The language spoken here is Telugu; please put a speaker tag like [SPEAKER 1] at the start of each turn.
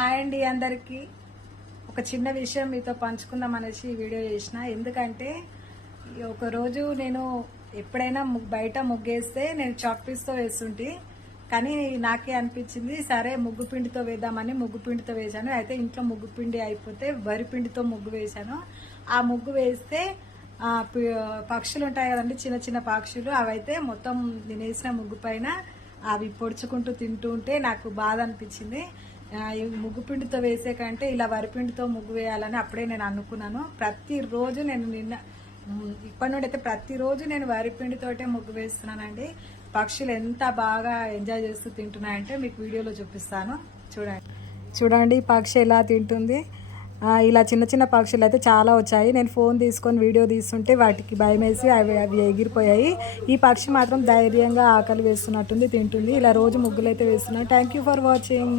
[SPEAKER 1] హాయ్ అండి అందరికీ. ఒక చిన్న విషయం మీతో పంచుకుందాం అనేసి ఈ వీడియో చేసిన. ఎందుకంటే ఒకరోజు నేను ఎప్పుడైనా బయట ముగ్గేస్తే నేను చాక్ పీస్తో వేస్తుంటే. కానీ నాకే అనిపించింది సరే ముగ్గు పిండితో వేద్దామని ముగ్గు పిండితో వేశాను. అయితే ఇంట్లో ముగ్గు పిండి అయిపోతే వరి పిండితో ముగ్గు వేశాను. ఆ ముగ్గు వేస్తే పక్షులు ఉంటాయి కదండి చిన్న చిన్న పక్షులు అవైతే మొత్తం నేను వేసిన ముగ్గు పైన అవి పొడుచుకుంటూ తింటూ ఉంటే నాకు బాధ అనిపించింది. ముగ్గు పిండితో వేసే కంటే ఇలా వరిపిండితో ముగ్గు వేయాలని అప్పుడే నేను అనుకున్నాను. ప్రతిరోజు నేను నిన్న ఇప్పటి నుండి అయితే ప్రతిరోజు నేను వరిపిండితోటే ముగ్గు వేస్తున్నానండి. పక్షులు ఎంత బాగా ఎంజాయ్ చేస్తూ తింటున్నాయంటే మీకు వీడియోలో చూపిస్తాను. చూడండి. చూడండి పక్షి ఎలా తింటుంది. ఇలా చిన్న చిన్న పక్షులు అయితే చాలా వచ్చాయి. నేను ఫోన్ తీసుకొని వీడియో తీస్తుంటే వాటికి భయం వేసి అవి అవి ఎగిరిపోయాయి. ఈ పక్షి మాత్రం ధైర్యంగా ఆకలి వేస్తున్నట్టుంది తింటుంది. ఇలా రోజు ముగ్గులు అయితే వేస్తున్నాను. Thank you for watching